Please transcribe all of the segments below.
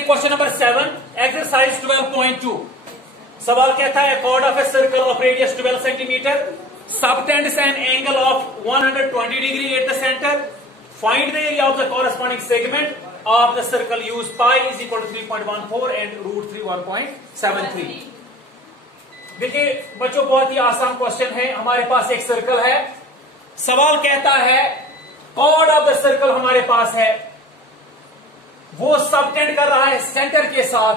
हैं question number 7, exercise 12.2। सवाल कहता है chord of a circle of radius 12 centimetre, subtends an angle of 120 degree at the centre, find the area of the corresponding segment of the circle, use pi is equal to 3.14 and root 3 1.73। देखिए बच्चों, बहुत ही आसान question है। हमारे पास एक circle है, सवाल कहता है कॉर्ड ऑफ द सर्कल हमारे पास है, वो सबटेंड कर रहा है सेंटर के साथ।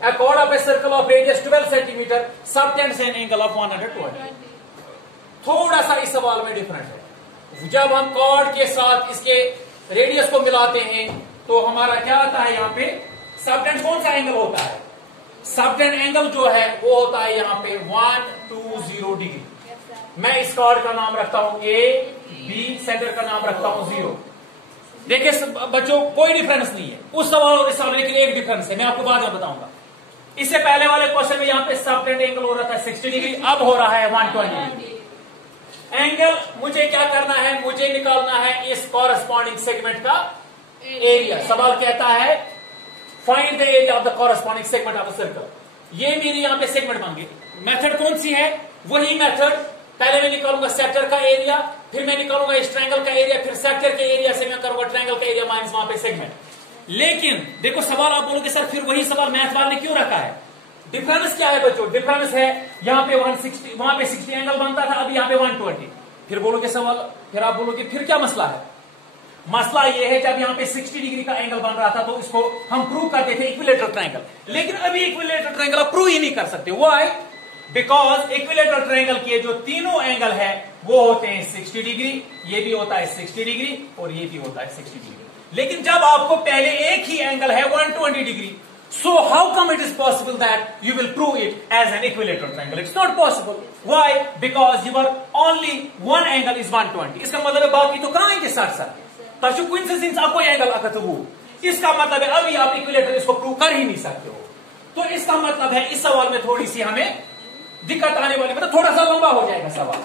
A chord of a circle of radius 12 centimetre, subtends an angle of 120। थोड़ा सा इस सवाल में डिफरेंट है। जब हम कॉर्ड के साथ इसके रेडियस को मिलाते हैं तो हमारा क्या आता है, यहाँ पे सबटेंड कौन सा एंगल होता है, सबटेंड एंगल जो है वो होता है यहाँ पे 120 डिग्री। मैं इस कॉर्ड का नाम रखता हूं ए, बी, सेंटर का नाम रखता हूं 0। देखिए बच्चों, कोई डिफरेंस नहीं है उस सवाल और इस सवाल के लिए, एक डिफरेंस है, मैं आपको बाद में बताऊंगा। इससे पहले वाले क्वेश्चन में यहाँ पे सबटेंड एंगल हो रहा था 60 डिग्री, अब हो रहा है 120 डिग्री। एंगल मुझे क्या करना है, मुझे निकालना है इस कॉरेस्पॉन्डिंग सेगमेंट का एरिया। सवाल कहता है find the area of the corresponding segment of the circle. ये मेरी यहाँ पे सेगमेंट बन गई। मेथड कौन सी है, वही मेथड। पहले मैं निकालूंगा सेक्टर का एरिया, फिर मैं निकालूंगा इस ट्रायंगल का एरिया, फिर सेक्टर के एरिया से मैं करूंगा ट्रायंगल का एरिया माइनस वहां पे सेगमेंट। लेकिन देखो सवाल, आप बोलोगे सर फिर वही सवाल मैथ वाले ने क्यों रखा है। डिफरेंस क्या है बच्चों, डिफरेंस है यहाँ पे 160, वहां पे 60 एंगल बनता था, अब यहाँ पे 120। फिर बोलोगे सवाल, फिर आप बोलोगे फिर क्या मसला है। मसला ये है जब यहाँ पे 60 डिग्री का एंगल बन रहा था तो इसको हम प्रूव करते थे इक्विलेटरल ट्रायंगल, लेकिन अभी इक्विलेटरल ट्रायंगल आप प्रूव ही नहीं कर सकते। व्हाई? बिकॉज इक्विलेटरल ट्रायंगल के जो तीनों एंगल है वो होते हैं 60 डिग्री, ये भी होता है 60 डिग्री और ये भी होता है 60 डिग्री। लेकिन जब आपको पहले एक ही एंगल है 120 degree, so how come it is possible that you will prove it as an equilateral triangle? It's not possible. Why? Because your only one angle is 120. इसका मतलब है बाकी तो कहां आएंगे 60-60। ताकि coincidence आपको एंगल आकर वो, इसका मतलब है अभी आप इक्विलेटरल इसको प्रूव कर ही नहीं सकते हो। तो इसका मतलब है इस सवाल में थोड़ी सी हमें दिक्कत आने वाली, मतलब थोड़ा सा लंबा हो जाएगा सवाल।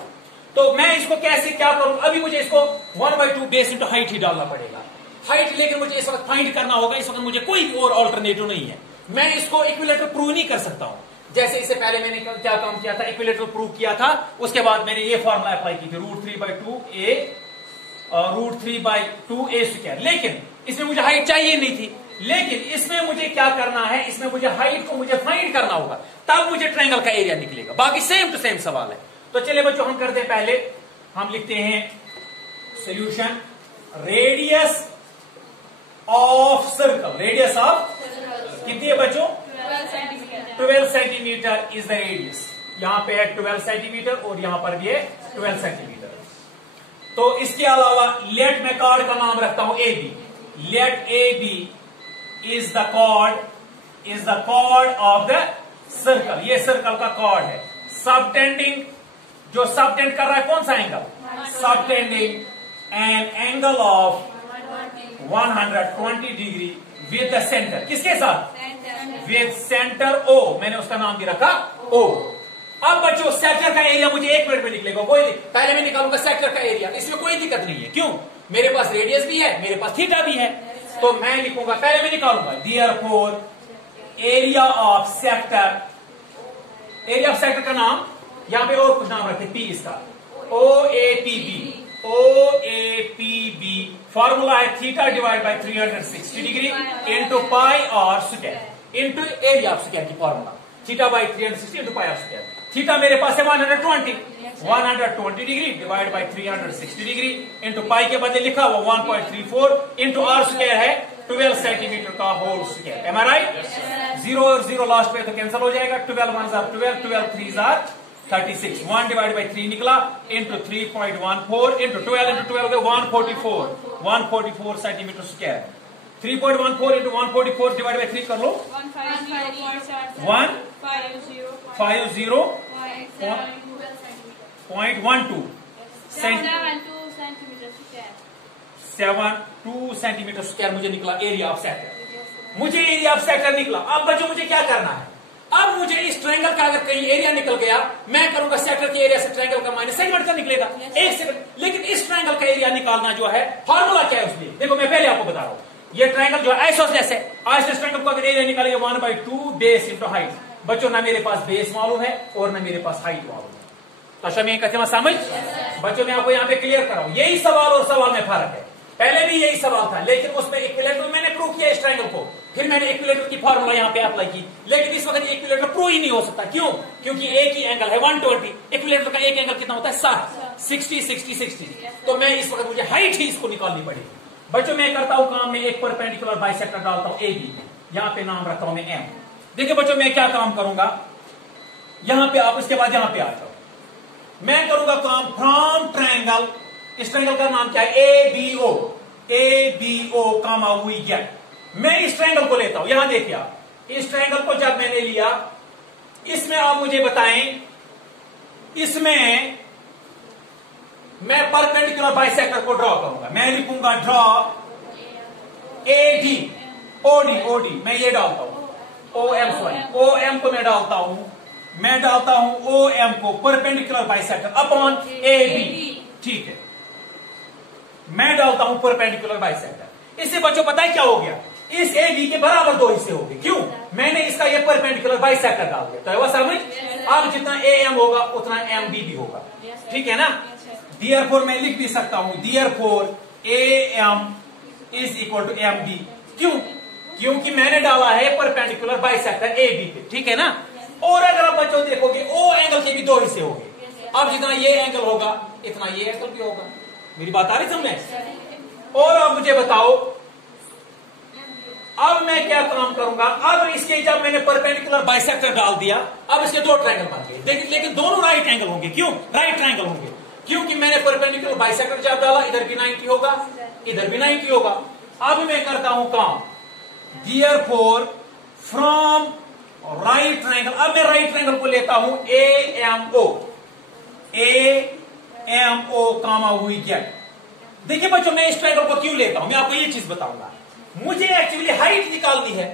तो मैं इसको कैसे क्या करूं, अभी मुझे इसको 1/2 बेस इंटू हाइट ही डालना पड़ेगा। हाइट लेकिन मुझे इस वक्त फाइंड करना होगा, इस वक्त मुझे कोई और ऑल्टरनेटिव नहीं है। मैं इसको इक्विलेटरल प्रूव नहीं कर सकता हूं। जैसे इससे पहले मैंने क्या काम किया था, इक्विलेटरल प्रूव किया था, उसके बाद मैंने ये फॉर्मूला अप्लाई की थी √3/2a²। लेकिन इसमें मुझे हाइट चाहिए नहीं थी, लेकिन इसमें मुझे क्या करना है, इसमें मुझे हाइट को मुझे फाइंड करना होगा, तब मुझे ट्रायंगल का एरिया निकलेगा। बाकी सेम टू सेम सवाल है। तो चलिए बच्चों हम करते हैं, पहले हम लिखते हैं solution. Radius of circle, radius of कितनी है बच्चों, 12 सेंटीमीटर इज द रेडियस। यहां पे है 12 सेंटीमीटर और यहां पर भी है 12 सेंटीमीटर। तो इसके अलावा लेट मैं कॉर्ड का नाम रखता हूं A B. Let A B is the chord of the circle. ये सर्कल का कॉर्ड है। सबटेंडिंग, जो सबटेंड कर रहा है कौन सा angle, subtending an angle of 120 degree with the centre, किसके साथ, विद सेंटर ओ। मैंने उसका नाम भी रखा ओ। अब बच्चों सेक्टर का एरिया मुझे 1 मिनट में निकलेगा, पहले मैं निकालूंगा सेक्टर का एरिया, इसमें कोई दिक्कत नहीं है। क्यों, मेरे पास रेडियस भी है, मेरे पास थीटा भी है। तो मैं लिखूंगा, पहले मैं निकालूंगा therefore area of sector. Area of sector का नाम यहां पे और कुछ नाम रखे, पी इसका, OAPB। OAPB फॉर्मूला है theta divide by 360 degree into pi और square into area of square की formula, theta by 360 into pi of square. Theta मेरे पास है 120 degree divide by 360 degree into pi के बदले लिखा हुआ 1.34 इंटू आर स्क्वायर है 12 सेंटीमीटर का होल स्क्वायर। एम आई राइट? 0 और 0 लास्ट में तो कैंसिल हो जाएगा। 12 1 are 12, 12 3 are 36। 1 डिवाइड बाई 3 निकला into 3.14 into 12 into 12 144 centimetre square. 3.14 into 144 divide by 3 कर लो, 150.12 72 सेंटीमीटर स्क्वायर मुझे निकला एरिया ऑफ सेक्टर। मुझे एरिया ऑफ सेक्टर निकला। अब बच्चों मुझे क्या करना है, अब मुझे इस ट्रायंगल का अगर कहीं एरिया निकल गया, मैं करूंगा सेक्टर के एरिया से ट्रायंगल का माइनस सेगमेंट का निकलेगा, एक सेकंड। लेकिन इस ट्रायंगल का एरिया निकालना जो है, फॉर्मूला क्या है उसमें, देखो मैं पहले आपको बता रहा हूं। ये ट्रायंगल जो आइसोसेलेस है, आइसोसेलेस ट्रायंगल को अगर एरिया निकालेंगे 1/2 बेस इंटू हाइट। बच्चों ना मेरे पास बेस मालूम है और ना मेरे पास हाइट मालूम है। तो मैं कहते समझ बच्चों मैं आपको यहाँ पे क्लियर कर रहा हूं, यही सवाल और सवाल में फर्क है। पहले भी यही सवाल था, लेकिन उसमें इक्विलेटरल मैंने प्रूव किया इस ट्रायंगल को, फिर मैंने इक्विलेटरल की फॉर्मूला यहाँ पे अप्लाई की। लेकिन इस वक्त इक्विलेटरल प्रूव ही नहीं हो सकता। क्यों? क्योंकि एक ही एंगल है 120, इक्विलेटरल का एक एंगल कितना होता है 60, 60, 60। तो मैं इस वक्त मुझे हाइट ही इसको निकालनी पड़ेगी। बच्चों मैं करता हूं काम में एक परपेंडिकुलर बाइसेक्टर डालता हूं AB, यहां पे नाम रखता हूं मैं M। देखिए बच्चों मैं क्या काम करूंगा, यहां पे आप इसके बाद यहां पे आ जाओ, मैं करूंगा काम फ्रॉम ट्रायंगल, इस ट्रायंगल का नाम क्या है ABO, ABO comma we get. मैं इस ट्रायंगल को लेता हूं, यहां देखिए आप, इस ट्रायंगल को जब मैंने लिया, इसमें आप मुझे बताएं, इसमें मैं परपेंडिकुलर बाइसेक्टर को ड्रॉ करूंगा। मैं लिखूंगा ड्रॉ AD, OD, मैं ये डालता हूं OM को मैं डालता हूं, OM को परपेंडिकुलर बाइसेक्टर अपॉन AB। ठीक है, मैं डालता हूं परपेंडिकुलर बाइसेक्टर। इससे बच्चों पता है क्या हो गया, इस AB के बराबर दो हिस्से हो गए। क्यों? मैंने इसका ये परपेंडिकुलर बाइसेक्टर डाल दिया। तो वह समझ, अब जितना AM होगा उतना MB भी होगा। ठीक है ना? Therefore मैं लिख भी सकता हूं Therefore AM is equal to MB। क्यों? क्योंकि मैंने डाला है परपेंडिकुलर बाइसेक्टर AB पे। ठीक है ना? और अगर आप बच्चों देखोगे O एंगल के भी दो हिस्से होंगे। अब जितना ये एंगल होगा इतना ये एंगल भी होगा। मेरी बात आ रही समझ? और अब मुझे बताओ, अब मैं क्या काम करूंगा, अब इसके जब मैंने परपेंडिकुलर बाइसेक्टर डाल दिया, अब इसके दो ट्रायंगल बन गए। लेकिन दोनों राइट एंगल होंगे। क्यों राइट ट्रायंगल होंगे? क्योंकि मैंने परपेंडिकुलर बाइसेक्टर जब डाला, इधर भी 90 होगा, इधर भी 90 होगा। अब मैं करता हूं काम Therefore फ्रॉम राइट ट्रायंगल, अब मैं राइट ट्रायंगल को लेता हूं AMO कामा वी गेट। देखिए बच्चों मैं इस ट्रायंगल को क्यों लेता हूं, मैं आपको ये चीज बताऊंगा। मुझे एक्चुअली हाइट निकालनी है।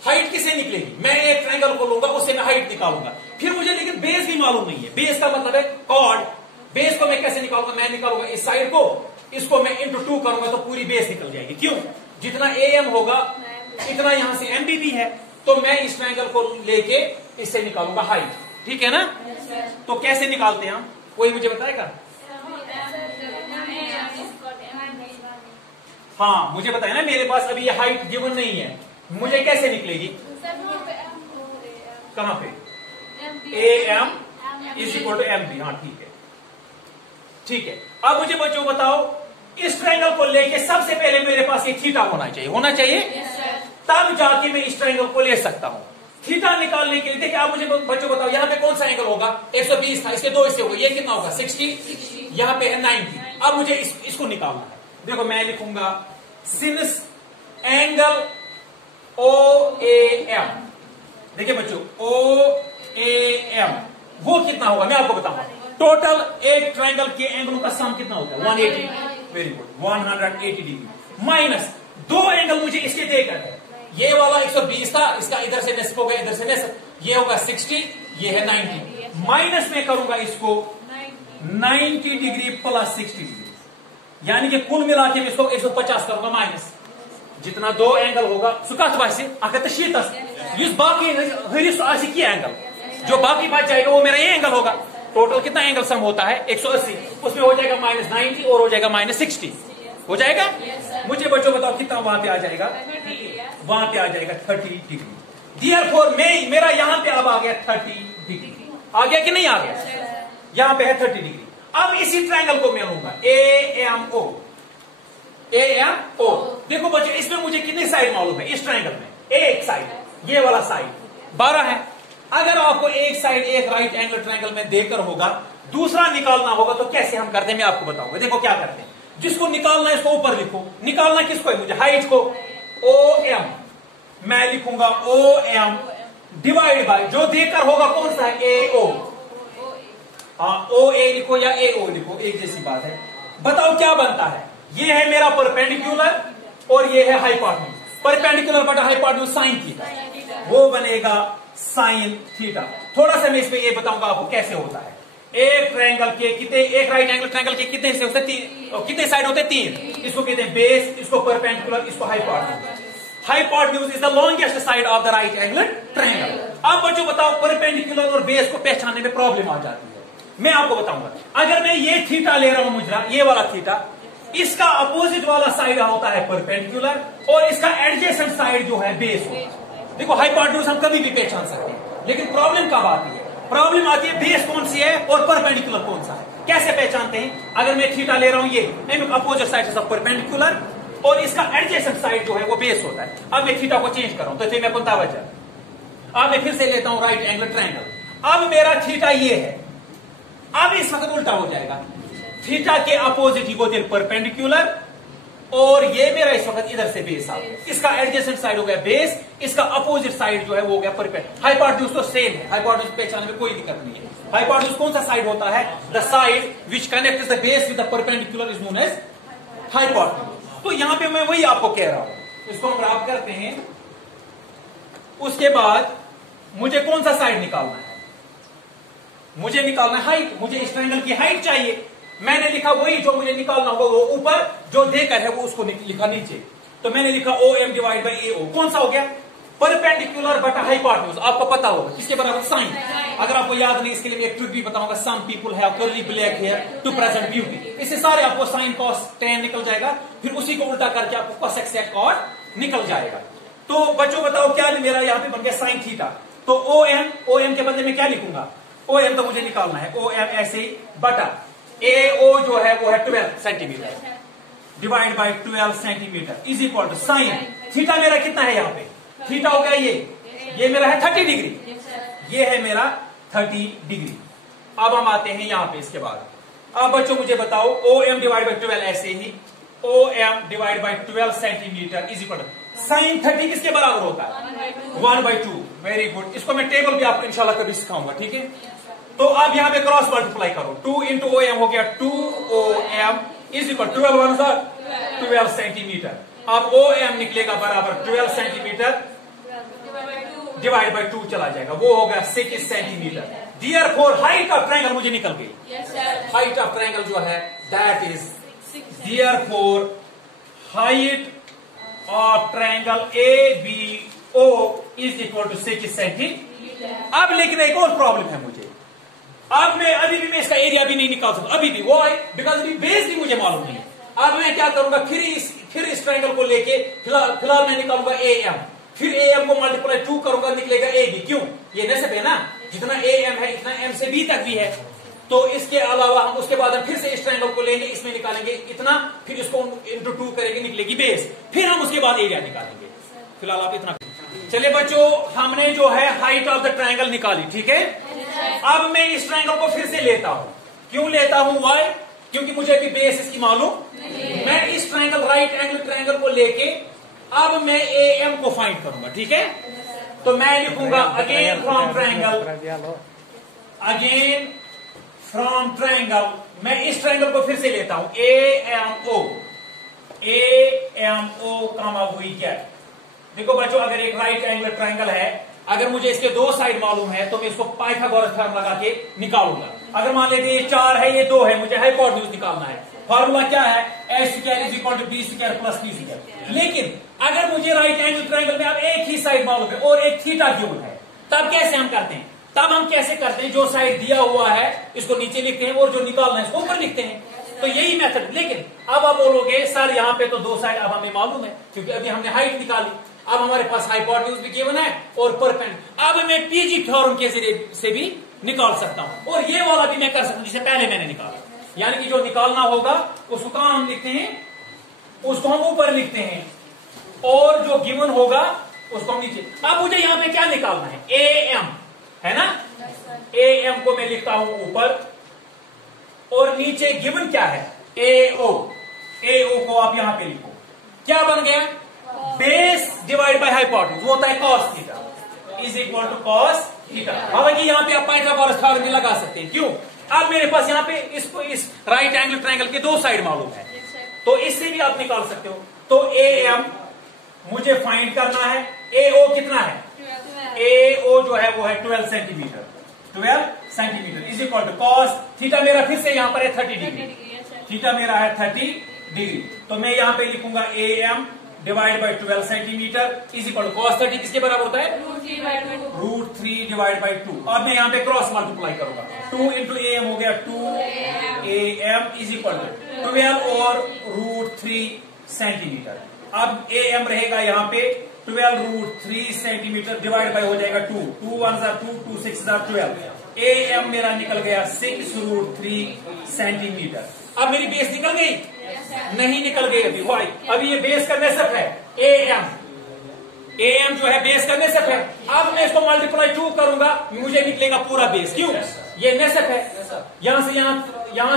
हाइट किसे निकलेगी? मैं एक ट्रायंगल को लूंगा, उससे मैं हाइट निकालूंगा। फिर मुझे लेकिन बेस भी मालूम नहीं है। बेस का मतलब है कॉर्ड। बेस को मैं कैसे निकालूंगा? मैं निकालूंगा इस साइड को, इसको मैं इंटू 2 करूंगा तो पूरी बेस निकल जाएगी। क्यों? जितना AM होगा इतना यहां से MB भी है। तो मैं इस ट्रायंगल को लेके इससे निकालूंगा हाइट। ठीक है ना? तो कैसे निकालते हैं हम, कोई मुझे बताएगा? हाँ मुझे बताया ना, मेरे पास अभी ये हाइट गिवन नहीं है, मुझे कैसे निकलेगी? कहां पे? AM is equal to MB। हाँ ठीक है, ठीक है। अब मुझे बच्चों बताओ, इस ट्रायंगल को लेके सबसे पहले मेरे पास ये थीटा होना चाहिए, तब जाके मैं इस ट्रायंगल को ले सकता हूं। थीटा निकालने के लिए देखिए, आप मुझे बच्चों बताओ यहाँ पे कौन सा एंगल होगा? 120 था, इसके दो हिस्से हो गए, ये कितना होगा? 60, यहाँ पे है 90। अब मुझे इसको निकालना है। देखो मैं लिखूंगा सिंस एंगल OAM। देखिए बच्चों OAM वो कितना होगा मैं आपको बताऊंगा। टोटल एक ट्रायंगल के एंगलों का सम कितना होता है? 180। वेरी गुड, 180 डिग्री माइनस दो एंगल मुझे इसके देकर है। ये वाला 120 था, इसका इधर से नेस्प हो गया, इधर से नेस्प, ये होगा 60, ये है 90। माइनस में करूंगा इसको 90 डिग्री प्लस 60 डिग्री, यानी कि कुल मिला के इसको 150 करूंगा माइनस। जितना दो एंगल होगा सुकत बासी अगर शीतस इस बाकी हरिस आसी की एंगल जो बाकी बच जाएगा वो मेरा ये एंगल होगा। टोटल कितना एंगल सम होता है? 180, उसमें हो जाएगा माइनस 90 और हो जाएगा माइनस 60 हो जाएगा। मुझे बच्चों बताओ कितना वहां पे आ जाएगा? वहां पे आ जाएगा 30 डिग्री। Therefore मेरा यहां पे अब आ गया 30 डिग्री। आ गया कि नहीं आ गया? यहां पे है 30 डिग्री। अब इसी ट्रायंगल को मैं लूंगा AMO। देखो बच्चों इसमें मुझे कितनी साइड मालूम है? इस ट्रायंगल में एक साइड, ये वाला साइड 12 है। अगर आपको एक साइड एक राइट एंगल ट्रायंगल में देकर होगा, दूसरा निकालना होगा तो कैसे हम करते हैं मैं आपको बताऊंगा। देखो क्या करते हैं, जिसको निकालना है इसको ऊपर लिखो। निकालना किसको है? मुझे हाइट को। OM मैं लिखूंगा OM डिवाइड बाय जो देकर होगा कौन सा है? AO। हाँ OA लिखो या AO लिखो, एक जैसी बात है। बताओ क्या बनता है? ये है मेरा परपेंडिकुलर और ये है हाइपोटेन्यूज। परपेंडिकुलर बटा हाइपोटेन्यूज साइन थीटा, वो बनेगा साइन थीटा। थोड़ा सा मैं इसमें ये बताऊंगा आपको कैसे होता है। एक ट्रायंगल के कितने, एक राइट एंगल ट्रायंगल के कितने हिस्से होते हैं? और कितने साइड होते हैं? 3। इसको कहते हैं बेस, इसको परपेंडिकुलर, इसको hypotenuse. Hypotenuse is the longest side of the right angle triangle. अब बच्चों बताओ, परपेंडिकुलर और बेस को पहचानने में प्रॉब्लम आ जाती है। मैं आपको बताऊंगा, अगर मैं ये थीटा ले रहा हूं मुजरा, ये वाला थीटा, इसका अपोजिट वाला साइड होता है परपेंडिकुलर और इसका एडजेसेंट साइड जो है बेस होता है। देखो हाइपोटेन्यूज हम कभी भी पहचान सकते हैं, लेकिन प्रॉब्लम कब आती है? प्रॉब्लम आती है बेस कौन सी है और परपेंडिकुलर कौन सा है। कैसे पहचानते हैं? अगर मैं थीटा ले रहा हूं, ये अपोजिट साइड से परपेंडिकुलर और इसका एडजेसेंट साइड जो है वो बेस होता है। अब मैं थीटा को चेंज कर रहा हूं, तो मैं कौन वजह, अब मैं फिर से लेता हूं राइट एंगल ट्रायंगल। अब मेरा थीटा ये है, अब इस वक्त उल्टा हो जाएगा, थीटा के अपोजिट ही होते परपेंडिकुलर और ये मेरा इस वक्त इधर से बेस आ गया। इसका एडजेसेंट साइड हो गया बेस, इसका अपोजिट साइड जो है वो हो गया परपेंडिकुलर। हाइपोटेन्यूज तो सेम है, हाइपोटेन्यूज पहचानने में कोई दिक्कत नहीं है। हाइपोटेन्यूज कौन सा साइड होता है? The side which connects the base with the perpendicular is known as hypotenuse. तो यहां पे मैं वही आपको कह रहा हूं, इसको हम रब करते हैं। उसके बाद मुझे कौन सा साइड निकालना है? मुझे निकालना है हाइट, मुझे इस ट्रायंगल की हाइट चाहिए। मैंने लिखा वही जो मुझे निकालना होगा वो ऊपर, जो देकर है वो उसको लिखा नीचे। तो मैंने लिखा OM डिवाइड बाई AO। कौन सा हो गया? परपेंडिकुलर बटा हाइपोटेन्यूज। आपको पता होगा किसके बराबर? साइन। अगर आपको याद नहीं, इसके लिए मैं एक ट्रिक भी बताऊंगा। Some people have curly black hair to present beauty. इससे सारे आपको साइन कॉस tan निकल जाएगा, फिर उसी को उल्टा करके आपको cos x sec cot निकल जाएगा। तो बच्चों बताओ क्या मेरा यहाँ पे बन गया साइन थीटा। तो OM के बदले में क्या लिखूंगा? OM तो मुझे निकालना है, OM ऐसे ही बटा AO जो है वो है 12 centimetre divide by 12 centimetre is equal to sine theta. मेरा कितना है यहाँ पे? थीटा हो गया ये मेरा है 30 डिग्री, ये है मेरा 30 डिग्री। अब हम आते हैं यहाँ पे इसके बाद। अब बच्चों मुझे बताओ, OM डिवाइड बाई 12 ऐसे ही OM divide by 12 centimetre is equal to sine 30 किसके बराबर होता है? 1/2। Very good. इसको मैं टेबल भी आपको इंशाल्लाह कभी सिखाऊंगा, ठीक है। तो अब यहां पे क्रॉस मल्टीप्लाई करो, 2 इंटू OM हो गया 2OM इज इक्वल 12 सेंटीमीटर। अब OM निकलेगा बराबर 12 सेंटीमीटर डिवाइड बाई 2 चला जाएगा, वो होगा 6 centimetre. Therefore height of triangle मुझे निकल गई। हाइट ऑफ ट्रायंगल जो है that is therefore height of triangle ABO is equal to 6 centimetre. अब लेकिन एक और प्रॉब्लम है मुझे, अब मैं अभी भी मैं इसका एरिया भी नहीं निकाल सकता, अभी भी वो है बिकॉज अभी बेस भी मुझे मालूम नहीं है। अब मैं क्या करूंगा, फिर इस ट्रायंगल को लेके फिलहाल मैं निकालूंगा AM, फिर AM को मल्टीप्लाई 2 करूंगा, निकलेगा AB। क्यों? ये नस्ब है ना, जितना AM है इतना M से B तक भी है। तो इसके अलावा हम उसके बाद हम फिर से इस ट्रायंगल को लेंगे, इसमें निकालेंगे इतना, फिर इसको इंटू 2 करेंगे, निकलेगी बेस, फिर हम उसके बाद एरिया निकालेंगे। फिलहाल आप इतना। चलिए बच्चों, हमने जो है हाइट ऑफ द ट्रायंगल निकाली, ठीक है। अब मैं इस ट्रायंगल को फिर से लेता हूं। क्यों लेता हूं? वाई? क्योंकि मुझे अभी बेस इसकी मालूम। मैं इस ट्रायंगल राइट एंगल ट्रायंगल को लेके अब मैं AM को फाइंड करूंगा, ठीक है। तो मैं लिखूंगा अगेन फ्रॉम ट्रायंगल, मैं इस ट्रायंगल को फिर से लेता हूं AMO कामा वही क्या है। देखो बच्चों, अगर एक राइट एंगल ट्रायंगल है, अगर मुझे इसके 2 साइड मालूम है तो मैं इसको पाइथागोरस थ्योरम लगा के निकालूंगा। अगर मान लेते ये 4 है, ये 2 है, मुझे हाइपोटेन्यूज निकालना है। फॉर्मूला क्या है? A² is equal to B² plus C²। लेकिन अगर मुझे राइट एंगल ट्रायंगल में अब एक ही साइड मालूम है और एक थीटा गिवन है, तब कैसे हम करते हैं? तब हम कैसे करते हैं, जो साइड दिया हुआ है इसको नीचे लिखते हैं और जो निकालना है इसको ऊपर लिखते हैं। तो यही मेथड। लेकिन अब आप बोलोगे सर यहाँ पे तो 2 साइड अब हमें मालूम है, क्योंकि अभी हमने हाइट निकाली, अब हमारे पास हाइपोटेन्यूज भी गिवन है और परपेंडिकुलर। अब मैं PG थ्योरम के जरिए से भी निकाल सकता हूं, और ये वाला भी मैं कर सकता हूं जिसे पहले मैंने निकाला। यानी कि जो निकालना होगा उसको कहां हम लिखते हैं? उसको हम ऊपर लिखते हैं, और जो गिवन होगा उसको हम नीचे। अब मुझे यहां पे क्या निकालना है? AM है ना। AM को मैं लिखता हूं ऊपर, और नीचे गिवन क्या है? AO को आप यहां पे लिखो। क्या बन गया? बेस डिवाइड बाय हाइपोटेन्यूज, वो होता है cos theta is equal to cos theta. हालांकि यहाँ पे आप पाइथागोरस थ्योरम भी लगा सकते हैं। क्यों? अब मेरे पास यहाँ पे इसको इस राइट एंगल ट्रायंगल के 2 साइड मालूम है, तो इससे भी आप निकाल सकते हो। तो AM मुझे फाइंड करना है। AO कितना है? AO जो है वो है 12 centimetre is equal to cos theta. मेरा फिर से यहाँ पर है 30 डिग्री। थीटा मेरा है 30 डिग्री। तो मैं यहां पे लिखूंगा AM divide by 12 centimetre is equal to cos 30 किसके बराबर होता है? √3 डिवाइड बाई 2। अब मैं यहां पे क्रॉस मल्टीप्लाई करूंगा। 2 इंटू AM हो गया 2AM इज इक्वल टू 12 और √3 सेंटीमीटर। अब AM रहेगा यहां पे 12 √3 सेंटीमीटर डिवाइड बाई हो जाएगा 2 2 1 2 2 6 12। AM मेरा निकल गया 6 √3 सेंटीमीटर। अब मेरी बेस निकल गई? नहीं निकल गई अभी। वाई अभी ये बेस का नेसफ है AM जो है बेस का नेसफ है। अब मैं इसको मल्टीप्लाई 2 करूंगा, मुझे निकलेगा पूरा बेस। क्यों? ये नेसफ है, यहां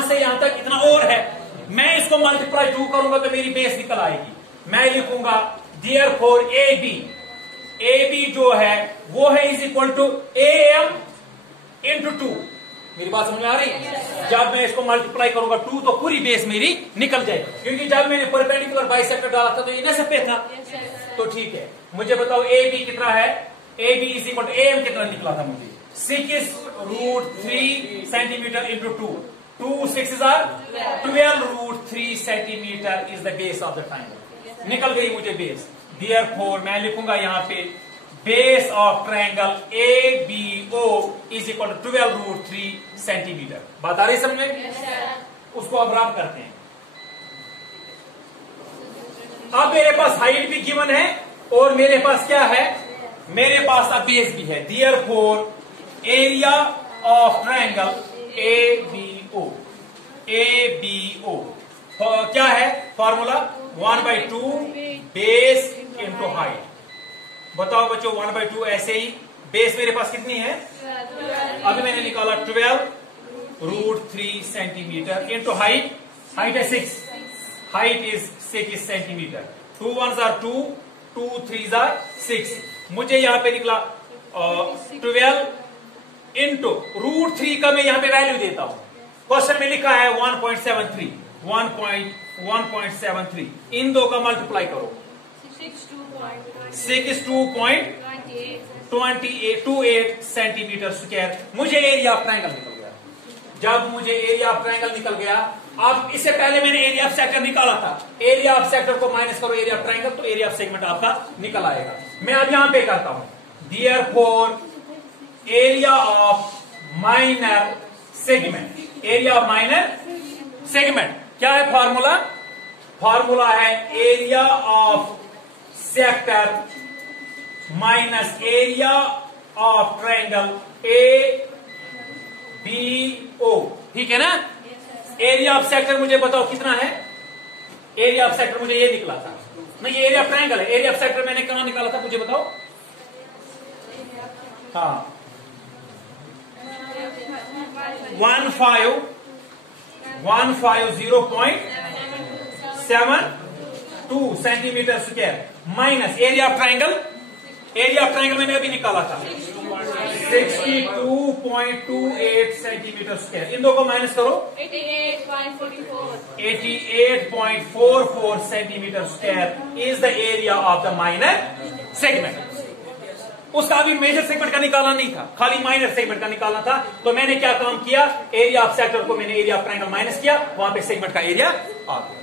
से यहां तक इतना और है। मैं इसको मल्टीप्लाई 2 करूंगा तो मेरी बेस निकल आएगी। मैं लिखूंगा देयरफॉर AB जो है वो है is equal to AM into 2। मेरी बात समझ में आ रही है? जब मैं इसको मल्टीप्लाई करूंगा 2 तो पूरी बेस मेरी निकल जाएगी, क्योंकि जब मैंने परपेंडिकुलर बाइसेक्टर डाला था तो ये नेसफ पे था। तो ठीक है, मुझे बताओ AB कितना है? AB is equal to AM कितना निकला था मुझे? 6 √3 centimetre into 2 2 6 12 √3 centimetre is the base of the triangle. निकल गई मुझे बेस। देयरफॉर मैं लिखूंगा यहां पे base of triangle ABO is equal to 12 √3 centimetre. बात आ रही समझ में? उसको अब रब करते हैं। अब मेरे पास हाइट भी गिवन है और मेरे पास क्या है? मेरे पास अब बेस भी है। Therefore area of triangle ABO क्या है फॉर्मूला? 1/2 base into height. बताओ बच्चों 1/2 ऐसे ही। बेस मेरे पास कितनी है? अभी मैंने निकाला 12 √3 सेंटीमीटर इंटू हाइट है 6। Height is 6 centimetre. 2 1 2 2 3 6। मुझे यहां पे निकला 12 इंटू √3 का मैं यहां पे वैल्यू देता हूं। क्वेश्चन में लिखा है 1.73 इन दो का मल्टीप्लाई करो। 62.28 सेंटीमीटर स्क्वायर। मुझे एरिया ऑफ ट्रायंगल निकल गया। जब मुझे एरिया ऑफ ट्रायंगल निकल गया, अब इससे पहले मैंने एरिया ऑफ सेक्टर निकाला था। एरिया ऑफ सेक्टर को माइनस करो एरिया ऑफ ट्रायंगल तो एरिया ऑफ सेगमेंट आपका निकल आएगा। मैं अब यहां पे करता हूं therefore area of minor segment. Area of minor segment क्या है फॉर्मूला? फॉर्मूला है area of sector minus area of triangle ABO। ठीक है ना? एरिया ऑफ सेक्टर मुझे बताओ कितना है? एरिया ऑफ सेक्टर मुझे ये निकला था। नहीं, ये एरिया ऑफ ट्रायंगल है। एरिया ऑफ सेक्टर मैंने कहां निकाला था मुझे बताओ। हाँ 150.72 centimetre square minus area of triangle. Area of triangle मैंने अभी निकाला था 62.28 सेंटीमीटर स्क्वायर। इन दो को माइनस करो 88.44 centimetre square is the area of the minor segment. उसका अभी मेजर सेगमेंट का निकालना नहीं था, खाली माइनर सेगमेंट का निकालना था। तो मैंने क्या काम किया? एरिया ऑफ सेक्टर को मैंने एरिया ऑफ ट्रायंगल माइनस किया, वहां पे सेगमेंट का एरिया आ गया।